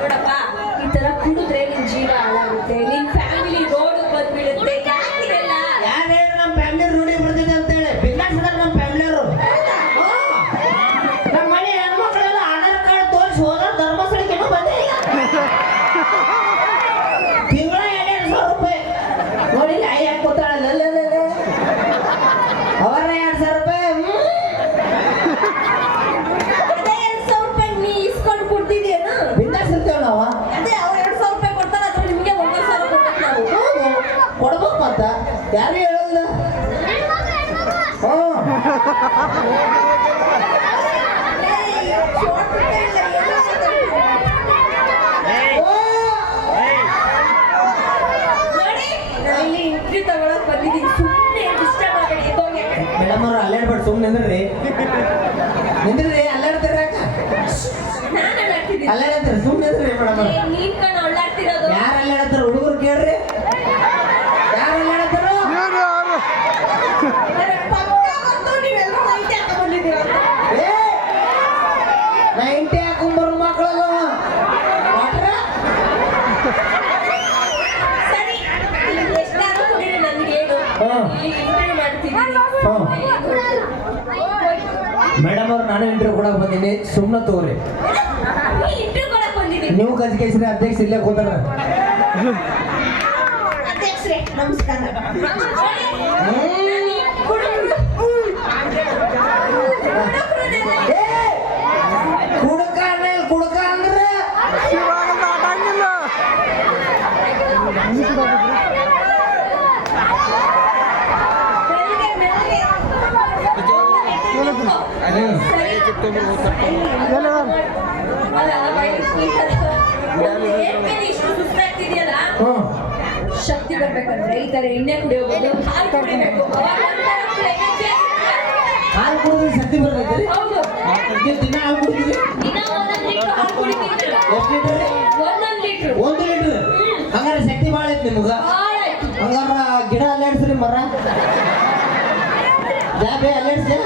ನೋಡಪ್ಪ ಈ ತರ ಕುಡಿದ್ರೆ ನಿನ್ ಜೀವ ಹಾಳಾಗುತ್ತೆ. ಮೇಡಮ್ ಅವ್ರು ಅಲ್ಲಾಡ್ಬಾರ್ದು ಸುಮ್ಮನೆ ನಿಂದ್ರಿ. ನಿಂದ್ರಿ ಅಲ್ಲಾಡ್ತಾರ ಅಲ್ಲಾಡ್ತಾರೆ ಸುಮ್ಮನೆ ನಿಂದ್ರಿ ಮೇಡಮ್ ಅವ್ರು. ಮೇಡಮ್ ಅವ್ರು ನಾನು ಇಂಟರ್ವ್ಯೂ ಕೂಡ ಬಂದೀನಿ ಸುಮ್ಮನೆ ತೋರಿ. ನೀವು ಕಜಿಕೇಶ್ರಿ ಅಧ್ಯಕ್ಷ ಇಲ್ಲೇ ಕೂತಾರ. ನಮಸ್ಕಾರ. ಶಕ್ತಿ ಬರ್ಬೇಕಂದ್ರೆ ಈ ತರ ಎಣ್ಣೆ ಕುಡಿಯೋದು ಹಾಲು ಶಕ್ತಿ ಬರ್ಬೇಕ್ರಿ ದಿನ ಲೀಟರ್ ಒಂದು ಲೀಟರ್ ಹಂಗಾರೆ ಶಕ್ತಿ ಭಾಳ ಐತಿ ನಿಮ್ಗ ಹಂಗಾರ ಗಿಡ ಅಲ್ಲಾಡ್ಸ್ರಿ ಮರ ಜಾಬೆ ಅಲ್ಲಾಡ್ಸ್ಯಾ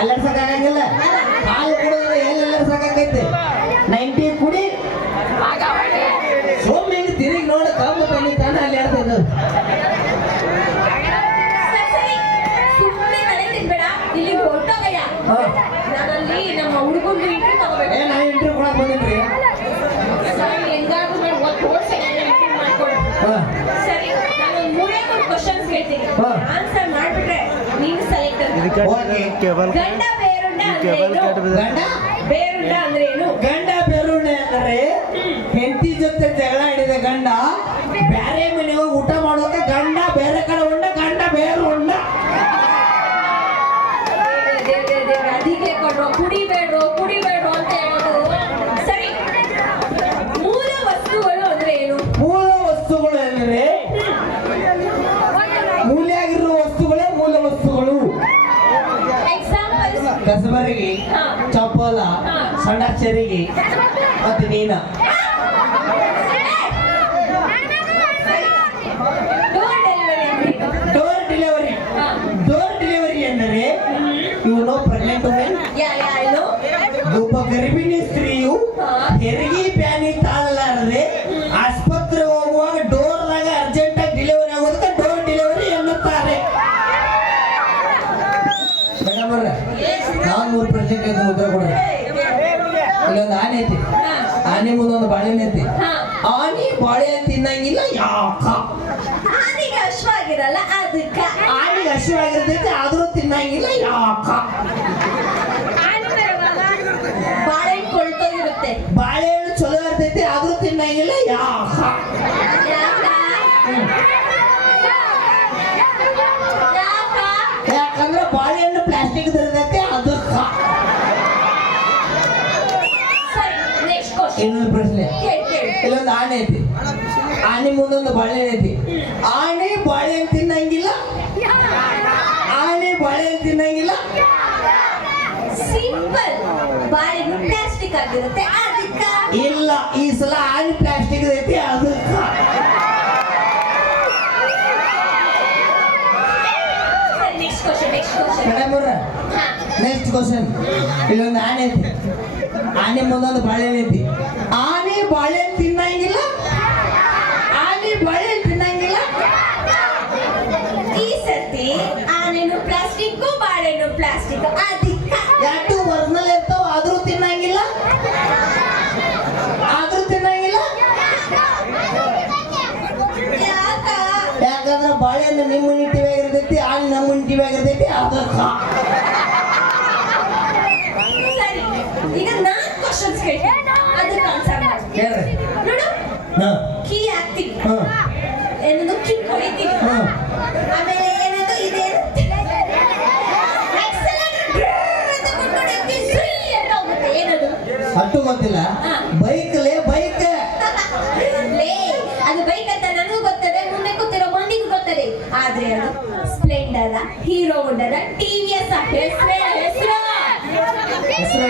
ಅಲ್ಲರ್ಸಕ್ಕಾಗಂಗಿಲ್ಲ. ಹಾಲು ಕುಡಿದ್ರೆ ಎಲ್ಲಿ ಅಲ್ಲರ್ಸಕ್ಕಾಗೈತೆ? ನೈಂಟಿ ಕುಡಿ. ರಿಕಾರ್ಡ್ ಕೇಬಲ್ ಕೇಬಲ್ ಕಟ್ಟಬೇಕು ಚಪ್ಪರಿಗೆ ಚಪ್ಪಲ ಸಣ್ಣ ಚರಿಗೆ ಮತ್ತು ನೀನ ಡೋರ್ ಡೆಲಿವರಿ ಡೋರ್ ಡೆಲಿವರಿ ಅಂದರೆ ಇವನು ಪ್ರೆಗ್ನೆಂಟ್ ವುಮೆನ್ ಒಬ್ಬ ಗರ್ಭಿಣಿ ಸ್ತ್ರೀಯು ಹೆರಿಗೆ ಅವರೇ ನಾನು ಮೂರು ಪ್ರಶ್ನೆಗೆ ಉತ್ತರ ಕೊಡ್ರಿ ಇಲ್ಲೊಂದು ಆನೆ ಐತಿ. ಆನೆ ಮುಂದೆ ಒಂದು ಬಾಳೆ ಐತಿ. ಆನೆ ಬಾಳೆ ತಿನ್ನಂಗಿಲ್ಲ ಯಾಕ? ಆನೆಗೆ ಹಸಿವಾಗಿರಲ್ಲ ಅದಕ್ಕ. ಆನೆಗೆ ಹಸುವಾಗಿರ್ತೈತಿ ಆದ್ರೂ ತಿನ್ನಂಗಿಲ್ಲ ಯಾಕ? ಬಾಳೆಹಣ್ಣು ಕೊಳ್ತೋಗಿರುತ್ತೆ. ಬಾಳೆಹಣ್ಣು ಚಲೋ ಇರ್ತೈತಿ ಆದ್ರೂ ಇಲ್ಲೊಂದು ಆನೆ ಐತಿ. ಆನೆ ಮುಂದೊಂದು ಬಾಳೆಹಣ್ಣು ಐತಿ. ಆನೆ ಬಾಳೆಹಣ್ಣು ತಿನ್ನಂಗಿಲ್ಲ. ಆನೆ ಬಾಳೆಹಣ್ಣು ತಿನ್ನಂಗಿಲ್ಲ. ಸಿಂಪಲ್ ಬಾಳೆಹಣ್ಣು ಪ್ಲಾಸ್ಟಿಕ್ ಆಗಿರುತ್ತೆ. ಅದಕ್ಕ ಇಲ್ಲ ಈ ಸಲ ಆನೆ ಪ್ಲಾಸ್ಟಿಕ್ ಐತಿ ಅದು next question next question madam ಅವ್ರ ನೆಕ್ಸ್ಟ್ ಕ್ವಶನ್ ಇಲ್ಲೊಂದು ಆನೆ ಐತಿ. ಆನೆ ಮುಂದೊಂದು ಬಾಳೆಹಣ್ಣು ಐತಿ. ಆನೆ ಬಾಳೆಹಣ್ಣು ತಿನ್ನಂಗಿಲ್ಲ? ಆನೆ ಬಾಳೆಹಣ್ಣು ತಿನ್ನಂಗಿಲ್ಲ? ಈ ಸರ್ತಿ ಆನೆನು ಪ್ಲಾಸ್ಟಿಕ್ ಬಾಳೆಹಣ್ಣು ಪ್ಲಾಸ್ಟಿಕ್ ಅದಕ್ಕ ಎರಡು ಒರ್ಜಿನಲ್ ಇರ್ತಾವ ಆದ್ರೂ ತಿನ್ನಂಗಿಲ್ಲ? ಆದ್ರೂ ತಿನ್ನಂಗಿಲ್ಲ? ಯಾಕ? ಯಾಕಂದ್ರೆ ಬಾಳೆಹಣ್ಣು ನಿಮ್ಮ ಟಿವಿ ಆಗಿರ್ತೈತಿ ಆನೆ ನಮ್ಮ ಟಿವಿ ಆಗಿರ್ತೈತಿ ಅದಕ್ಕ ಈಗ ನಾನ್ ಕ್ವಶನ್ಸ್ ಕೇಳ್ತೀನಿ. ಅದಕ್ಕೆ ಆನ್ಸರ್ ಮಾಡಿ ಕೀ ಹಾಕ್ತೀವಿ ಏನದು ಕಿಕ್ ಹೊಡಿತೀವಿ ಆಮೇಲೆ ಏನದು? ಇದೇನು ಅಷ್ಟು ಗೊತ್ತಿಲ್ಲ. ಬೈಕ್ ಲೇ ಬೈಕ್ ಲೇ ಅದು ಬೈಕ್ ಅಂತ ನನಗೂ ಗೊತ್ತದೆ ಮುಂದೆ ಕೂತಿರೋ ಮಂದಿಗೂ ಗೊತ್ತದೆ. ಆದ್ರೆ ಅದು ಸ್ಪ್ಲೆಂಡರ್ ಹೀರೋ ಹೋಂಡದ ಟಿವಿಎಸ್ ಹೆಸರು ಹೆಸರು. ಹೆಸರು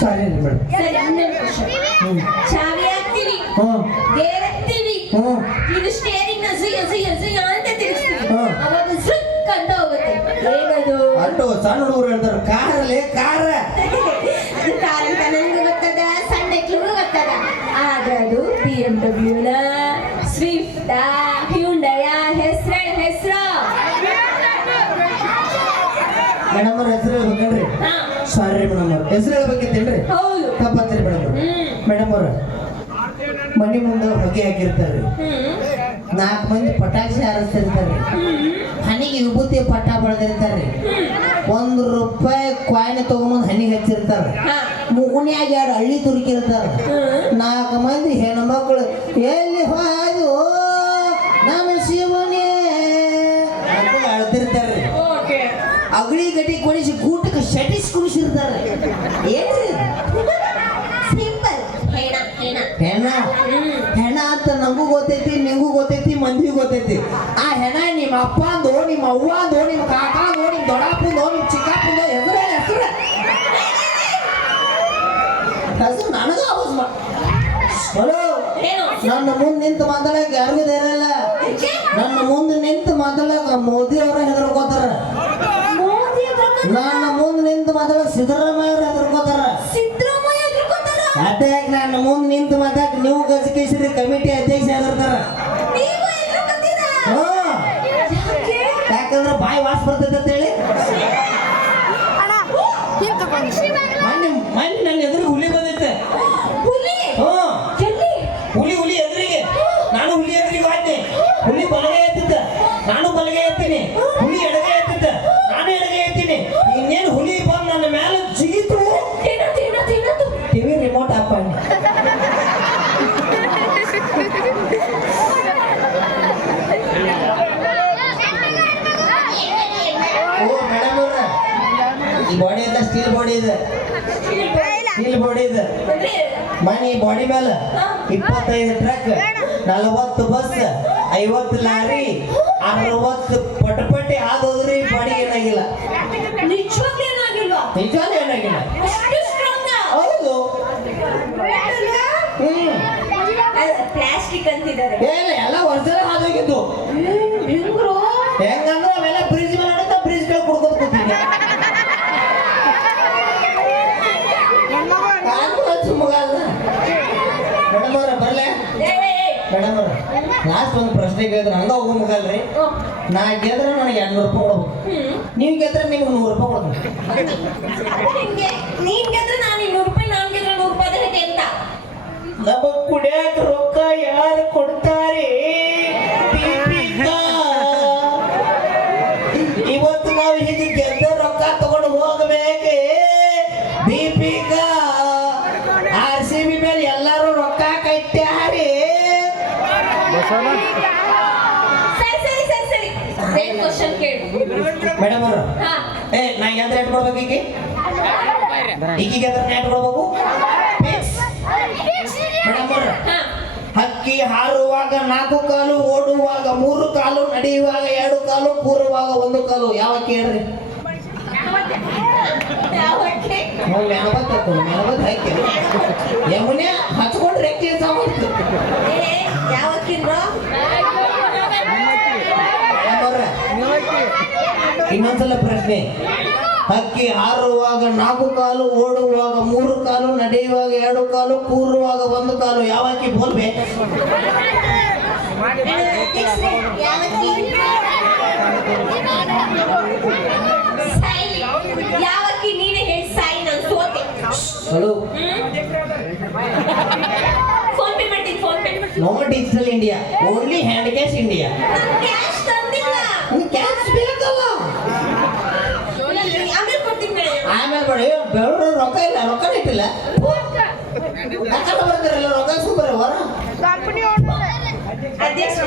ಸಾರಿ ಮೇಡಮ್ ಸರಿ ಇನ್ನೊಂದು ಕ್ವಶನ್ ಹ್ಮ್ ಚಾವಿ ಹಾಕ್ತೀವಿ ಹ್ಞೂ ಗೇರ್ ಹಾಕ್ತೀವಿ ಹ್ಞೂ ಇದು ಸ್ಟೇರಿಂಗ್ನ ಝುಯ್ಯ ಝುಯ್ಯ ಝುಯ್ಯ ಅಂತ ತಿರುಗಿಸ್ತೀವಿ ಹಾ. ಅವಾಗ ಝುಕ್ ಅಂತ ಹೋಗುತ್ತೆ ಏನದು ಅಟ್ಟು ಸಣ್ಣ ಹುಡುಗರು ಹೇಳ್ತಾರೆ ಕಾರಲ್ಲೇ ಕಾರ ಸಾರಿ ಮೇಡಮ್ ಅವ್ರ. ಹೆಸರು ಹೇಳ್ಬೇಕಿತ್ತೇನ್ರಿ? ಹೌದು. ತಪ್ಪತ್ತೀರಿ ಮೇಡಮ್ ಮೇಡಮ್ ಅವ್ರ ಮನೆ ಮುಂದೆ ಹೊಗೆ ಹಾಕಿರ್ತಾರೆ ನಾಲ್ಕು ಮಂದಿ ಪಟಾಕ್ಷಿ ಹಾರಿಸ್ತಿರ್ತಾರೆ. ಹನಿಗೆ ವಿಭೂತಿ ಪಟ್ಟ ಬಳ್ದಿರ್ತಾರೆ. ಒಂದು ರೂಪಾಯಿ ಕಾಯಿನ್ ತಗೊಂಬಂದು ಹನಿಗೆ ಹಚ್ಚಿರ್ತಾರೆ. ಮುಗುಣಿಯಾಗಿ ಮುಗುನ್ಯಾಗ ಎರಡು ಹಳ್ಳಿ ತುರುಕಿರ್ತಾರೆ. ನಾಲ್ಕು ಮಂದಿ ಹೆಣ್ಮಕ್ಳು ಎಲ್ಲಿ ಹೋದು ನಮ್ಮ ಶಿವನೇ ಅಂತ ಅಳ್ತಿರ್ತಾರೆ. ಅಗಳಿ ಗಟ್ಟಿ ಕೊಡಿಸಿ ಕೂಟಕ್ಕೆ ಶಟಿಸ್ ಕುಣಿಸಿರ್ತಾರೆ. ಏನ್ರಿ? ಸಿಂಪಲ್ ಹೇಣ ಹೇಣ. ಹೆಣ? ಹ್ಮ್ ಹೆಣ ಅಂತ ನಂಗೂ ಗೊತ್ತೈತಿ ನಿಮಗೂ ಗೊತ್ತೈತಿ ಮಂದಿಗೂ ಗೊತ್ತೈತಿ. ಆ ಹೆಣ ನಿಮ್ಮ ಅಪ್ಪಂದು ನಿಮ್ಮ ಅವ್ವಂದು ನಿಮ್ಮ ಕಾಕಾಂದು ನಿಮ್ಮ ದೊಡ್ಡಪ್ಪಂದು ನಿಮ್ಮ ಚಿಕ್ಕಪ್ಪಂದು ಹೆಸರು ಹೆಸರು. ಹೆಸರು ನನಗ ಅವಸ್ ಹಲೋ ಏನು? ನನ್ನ ಮುಂದೆ ನಿಂತು ಮಾತಾಡಕ್ ಯಾರಿಗೂ ಧೈರ್ಯ ಇಲ್ಲ. ನನ್ನ ಮುಂದೆ ನಿಂತು ಮಾತಾಡಕ್ ಮೋದಿ ಅವರ ಹೆದರ್ಕೋತಾರ ಮೋದಿ ಎದ್ರುಕೊಂಡ ನನ್ನ ಮುಂದೆ ನಿಂತು ಮಾತಾಡಕ್ ಸಿದ್ದರಾಮಯ್ಯ ಅವ್ರ ಹೆದರ್ಕೋತಾರ ಸಿದ್ದರಾಮಯ್ಯ ಎದುರ್ಕೋತಾರ ಅದೇ ನನ್ನ ಮುಂದೆ ನಿಂತು ಮಾತಾಕ್ ನೀವು ಗಜಕೇಶ್ವರಿ ಕಮಿಟಿ ಅಧ್ಯಕ್ಷ ಎದುರ್ತಾರ ಎದ್ರುಕೊಂತೀರಾ ಯಾಕಂದ್ರೆ ಬಾಯಿ ವಾಸ್ ಬರ್ತೈತೆ ಅಂತ ಹೇಳಿ ಈ ಬಾಡಿ ಅಂತ ಸ್ಟೀಲ್ ಬಾಡಿ ಇದೆ. ಸ್ಟೀಲ್ ಬಾಡಿ ಇದೆ. ಮನಿ ಬಾಡಿ ಮೇಲೆ ಇಪ್ಪತ್ತೈದು ಟ್ರಕ್ ನಲವತ್ತು ಬಸ್ ಐವತ್ತು ಲಾರಿ ಅರವತ್ತು ಪಟಪಟಿ ಈ ಬಾಡಿ. ಏನಾಗಿಲ್ಲ. ನಿಜವಾಗ್ಲೂ ಏನಾಗಿಲ್ಲ. ನಿಜವಾಗ್ಲೂ ಏನಾಗಿಲ್ಲ. ಹೌದು. ಹ್ಮ್. ಪ್ಲಾಸ್ಟಿಕ್ ಅಂತಿದ್ದಾರೆ ಏನಿಲ್ಲ ಎಲ್ಲ ವರ್ಷ ಆದೋಗಿದ್ದು ಹೆಂಗ್ರು ಹೆಂಗಂದ್ರೆ ಅವೆಲ್ಲ ಬ್ರಿಡ್ಜ್ ಮೇಲೆ ನಡೆದ ಬ್ರಿಡ್ಜ್ ಮೇಲೆ ಕುಡ್ಕೊಂಡು ಕೂತಿದ್ದೆ ಕಾಲು ಹಚ್ಚು ಮಗ ಅಲ್ಲ ಮೇಡಮ್ ಅವ್ರ ಬರ್ಲೆ ಏ, ಏ, ಏ. ಮೇಡಮ್ ಅವ್ರ ಲಾಸ್ಟ್ ಗೆದ್ರೆ ಹಂಗ ಹೋಗೋ ಮಗಲ್ರಿ ಓ, ನಾ ಗೆದ್ರೆ ನನಗೆ ಎರಡ್ನೂರು ರೂಪಾಯಿ ಕೊಡ್ಬೇಕು ನೀವ್ ಗೆದ್ರೆ ನಿಮ್ಗೆ ನೂರು ರೂಪಾಯಿ ಕೊಡ್ಬೇಕು ನೀನ್ ಗೆದ್ರೆ ನಾನು ಇನ್ನೂರು ರೂಪಾಯಿ ನಾನ್ ಗೆದ್ರೆ ನೂರು ರೂಪಾಯಿ ಅಂತ. ಕುಡಿಯಾಕ ರೊಕ್ಕ ಯಾರು ಕೊಡ್ತಾರೆ? ಮೇಡಮ್ ಅವರು? ಏ ನಾ ಎಂತ ರೇಟ್ ಕೊಡ್ಬೇಕು ಈಗ ಈಗೀಗ ಅದ್ರ ನ್ಯಾಟ್ ಕೊಡ್ಬೇಕು? ಮೇಡಮ್ ಅವರು, ಹಕ್ಕಿ ಹಾರುವಾಗ ನಾಲ್ಕು ಕಾಲು, ಓಡುವಾಗ ಮೂರು ಕಾಲು, ನಡೆಯುವಾಗ ಎರಡು ಕಾಲು, ಕೂರುವಾಗ ಒಂದು ಕಾಲು. ಯಾವ ಕೇಳ್ರಿ ಯಮುನೆ ಹಚ್ಕೊಂಡ್ರೆ ಸಾಮಾನು ಇನ್ನೊಂದ್ಸಲ ಪ್ರಶ್ನೆ. ಹಕ್ಕಿ ಹಾರುವಾಗ ನಾಲ್ಕು ಕಾಲು ಓಡುವಾಗ ಮೂರು ಕಾಲು ನಡೆಯುವಾಗ ಎರಡು ಕಾಲು ಕೂರುವಾಗ ಒಂದು ಕಾಲು. ಯಾವ ಹಕ್ಕಿ ಬೋಲ್ಬೆ no digital India only hand cash India Belur ರೊಕ್ಕ ಇಲ್ಲ ರೊಕ್ಕ ಇಟ್ಟಿಲ್ಲ. ಬರ್ತಾರಲ್ಲ ರೊಕ್ಕ? ಸುಮ್ಮನೆ ಹೊರ. ಅಧ್ಯಕ್ಷ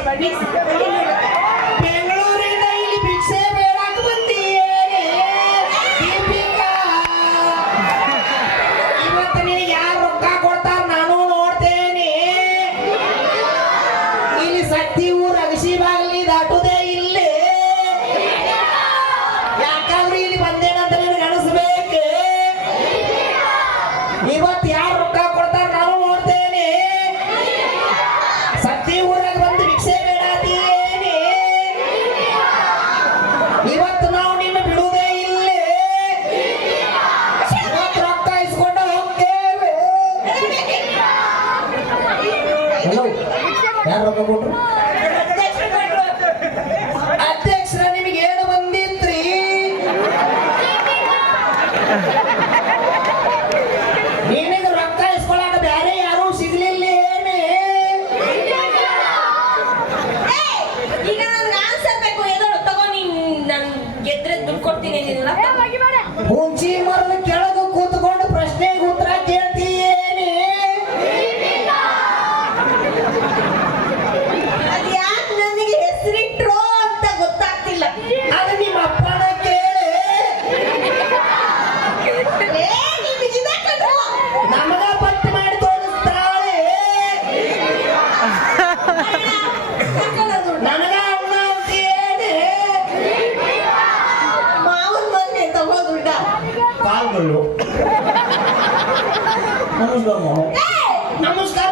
ನಿನಗೆ ರೊಕ್ಕ ಇಸ್ಕೊಳಕ ಬ್ಯಾರೆ ಯಾರು ಸಿಗ್ಲಿಲ್ಲ ಏನೇ? ಏಯ್, ಈಗ ನನ್ಗೆ ಆನ್ಸರ್ ಬೇಕು. ಏನೋ ತಗೋ ನೀನ್ ನನ್ ಗೆದ್ರೆ ದುಡ್ಡು ಕೊಡ್ತೀನಿ ನೀನು ಹುಂಚಿ ಮರದ ಕೆಳಗೆ ಕೂತ್ಕೊಂಡು ಪ್ರಶ್ನೆಗೆ ಉತ್ತರ ಕೇಳ್ತೀಯೇನೆ ಅದ್ ಯಾಕೆ ನನಗೆ ಹೆಸರಿಟ್ರು ಅಂತ ಗೊತ್ತಾಗ್ತಿಲ್ಲ ಅದು ನಿಮ್ಮ ಅಪ್ಪನ ಕೇಳಿ ಏ, ನಿನಗ್ ಇದೇ ಕಣ್ರೋ. ನಮಗ ಪಟ್ಟಿ ಮಾಡಿ ತೋರಿಸ್ತಾಳೆ ತಗೊಳ್ಳೋ ದುಡ್ಡು. ನನಗ ಅಣ್ಣ ಅಂತೇನೆ ಮಾವನ್ ಮನೆ ತಗೋ ದುಡ್ಡ ಕಾಲ್ಗಳು ನಮಸ್ಕಾರ ಮಾಡು. ನಮಸ್ಕಾರ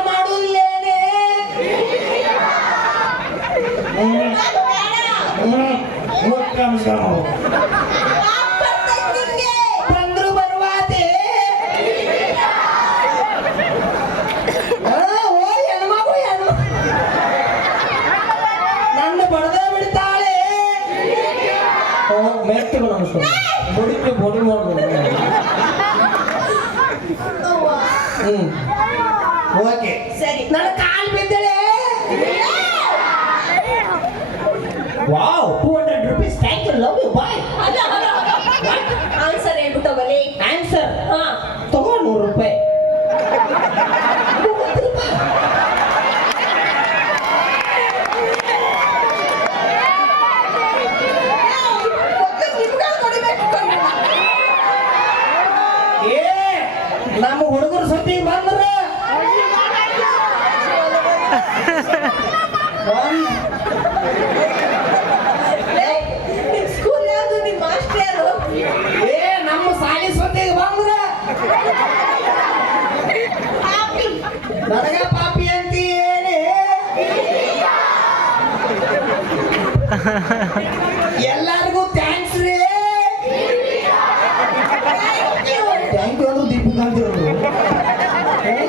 ಮೂರ್ತಿ ನಮಸ್ಕಾರ ಮಾಡು はい。